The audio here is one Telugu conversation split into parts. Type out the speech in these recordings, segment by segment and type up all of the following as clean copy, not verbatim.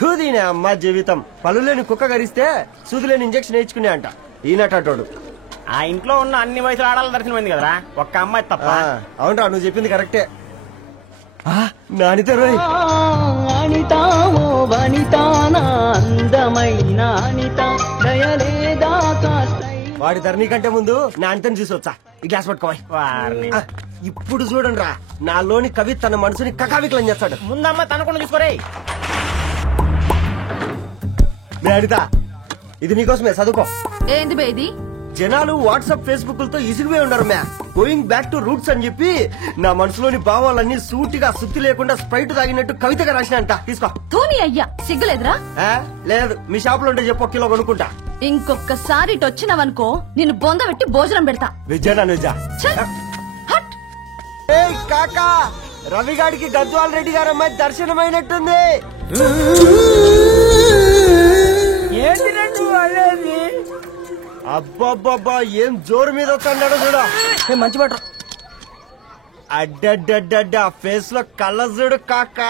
తూదీనే అమ్మ జీవితం. పలులేని కుక్క గరిస్తే సూదులేని ఇంజక్షన్ వేయించుకునే అంట ఈనటోడు. ఆ ఇంట్లో ఉన్న అన్ని వయసులో ఆడాల దర్శనమైంది కదరా, ఒక్క అమ్మాయి తప్ప. అవునరా, నువ్వు చెప్పింది కరెక్టే. నానిత రోయ్ అనితామో వనితానా అందమైన అనిత దయలేదా వాడి ధరణి కంటే ముందు నానితని చూసొచ్చా. ఈ గ్లాస్ పట్టుకోవాలి. ఇప్పుడు చూడండి రా, నాలోని కవి తన మనసుని కకావికలం చేస్తాడు. ముందమ్మ తనకుండా చూసుకోరే. అనిత, ఇది నీకోసమే, చదువుకో. ఏంది బే ఇది? జనాలు వాట్సాప్ ఫేస్బుక్ లతో ఇసిగిపోయి ఉన్నారు మ్యా. గోయింగ్ బ్యాక్ టు రూట్స్ అని చెప్పి నా మనసులోని భావాలన్నీ సూటిగా సుత్తి లేకుండా స్ప్రైట్ తాగినట్టు కవితగా రాసినంట. తీసుకో. తూని అయ్యా, సిగ్గులేదురా? లేదు, మీ షాప్ లో ఉంటే చెప్పు, కిలో కొనుక్కుంటా. ఇంకొకసారి ఇటు వచ్చినావనుకో నిన్ను బొంద పెట్టి భోజనం పెడతా. విజయనా నిజా? కాకా, రవిగాడికి గద్వాల్ రెడ్డి గారు అమ్మాయి దర్శనమైనట్టుంది. అబ్బాబ్బా, ఏం జోరు మీద వస్తున్నాడో చూడ. మంచి మాట. అడ్డడ్డడ్డ ఫేస్ లో కళ్ళ చూడు కాకా.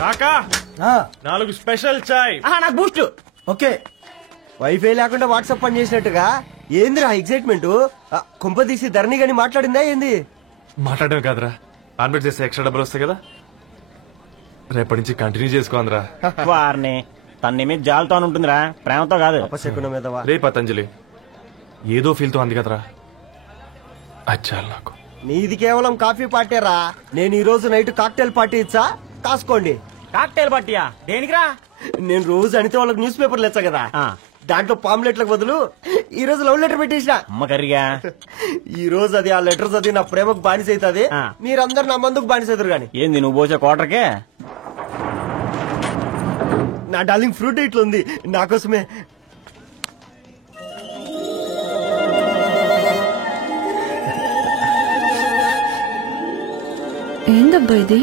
కాకా, 4 స్పెషల్ చాయ్. నాకు బూస్ట్. ఓకే. వైఫై లేకుండా వాట్సాప్ పని చేసినట్టుగా ఏందిరా ఎక్సైట్మెంట్? కుంప తీసి ధరణి గాని మాట్లాడిందా ఏంది? మాట్లాడడం కాదురా, కాన్వర్ట్ చేస్తే ఎక్స్ట్రా డబ్బులు వస్తాయి కదా, రేపటి నుంచి కంటిన్యూ చేసుకోందిరా. వారిని తన మీద జాలతో ఉంటుందిరా, ప్రేమతో కాదు. అపశకునం మీదవా? రే పతంజలి, ఏదో ఫీల్ తో అంది కదరా, అచ్చాలి నాకు. నీది కేవలం కాఫీ పార్టీరా. నేను ఈ రోజు నైట్ కాక్టైల్ పార్టీ ఇచ్చా, కాసుకోండి. కాక్టైల్ పార్టీయా? దేనికిరా? నేను రోజు అనితే వాళ్ళకి న్యూస్ పేపర్లు ఇచ్చా కదా, దాంట్లో పాంప్లెట్లకు బదులు ఈ రోజు లవ్ లెటర్ పెట్టేసిన. అమ్మ కర్రీగా. ఈ రోజు అది ఆ లెటర్ చదివి నా ప్రేమకు బానిస అవుతుంది. మీరందరు నా మందుకు బానిస అవుతారు. గాని ఏంది నువ్వు పోసే కోటర్కే? నా డార్లింగ్ ఫ్రూట్ ఇట్లా ఉంది నా కోసమే. ఏందబ్బా ఇది?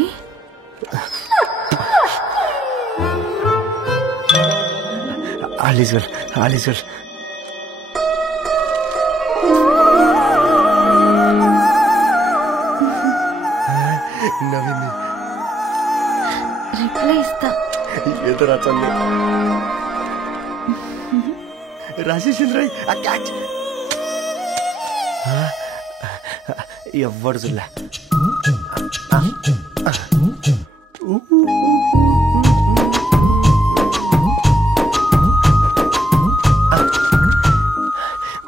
ఆలీజర్ ఆలీజర్ నవ్వింది. రిప్లై ఇస్తా. ఏదో రాచండి రాజేసింద్ర. ఎవ్వడు చూడలే.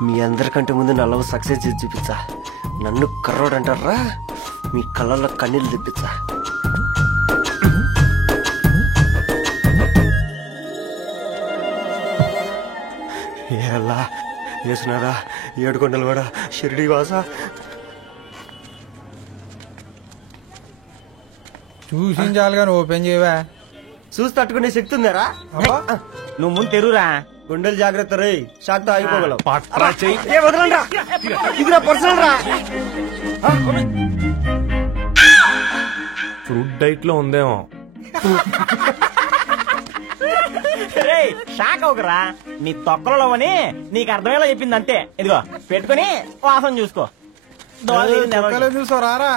మీ అందరికంటే ముందు నా లవ్ సక్సెస్ చేసి చూపించా. నన్ను కర్రోడు అంటారా, మీ కళ్ళల్లో కన్నీళ్ళు తెప్పించా. ఎలా వేసినారా ఏడుకొండలు కూడా షిరిడి వాస. చూసించాలిగా ఓపెన్ చేయవా? చూసి తట్టుకునే శక్తి ఉందారా? నువ్వు ముందు తెరురా. గుండెలు జాగ్రత్త రే, షాక్ తో ఆగిపోగలవు. వదలండ్రా. ఇది నా పర్సనల్ రా. ఫ్రూట్ డైట్ లో ఉందేమో. షాక్ అవకరా, నీ తొక్కలలో అని నీకు అర్థమయ్యేలా చెప్పింది అంతే. ఇదిగో పెట్టుకుని వాసన చూసుకో. చూసారా?